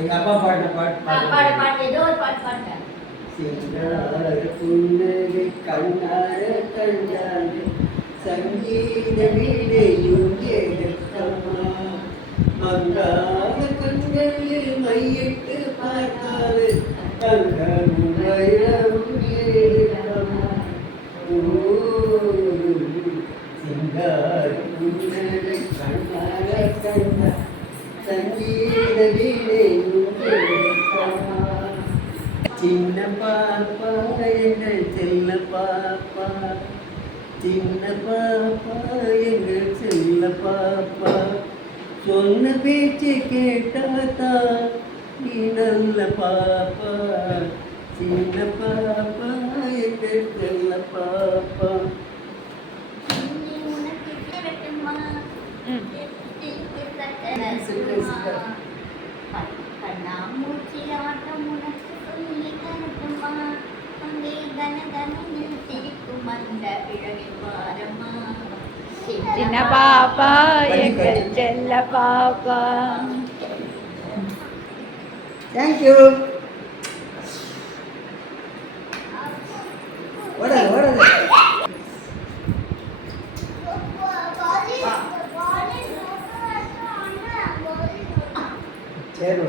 எங்க அப்பா பாடின பாட்டு ஏதோ ஒரு பாட்டு பாடுங்க. சிங்கார புன்னகை கண்ணார கண்டாலே சங்கீத வீணையும் கேட்கம்மா மங்காத கண்களில் மையிட்டு பார்த்தாலே தங்கமும் வைரமும் கேட்கம்மா சிங்கார புன்னகை கண்ணார கண்டா சங்கீத வீணையும் கேட்கம்மா சின்ன பாப்பா எங்கள் செல்ல பாப்பா சின்ன பாப்பா எங்கள் செல்ல பாப்பா சொன்ன பேச்சு கேட்டாத்தா நீ நல்ல பாப்பா சின்ன பாப்பா எங்கள் செல்ல பாப்பா கண்ணாமூச்சி ஆட்டம் உனக்கு சொல்லி தரட்டுமா அங்கே தன தனியில் சிரிக்கும் அந்த பிழகின் வாரமா சின்ன பாப்பா எங்கள் செல்ல பாப்பா. தேங்க்யூ. ஓடாது ஓடாது. சரி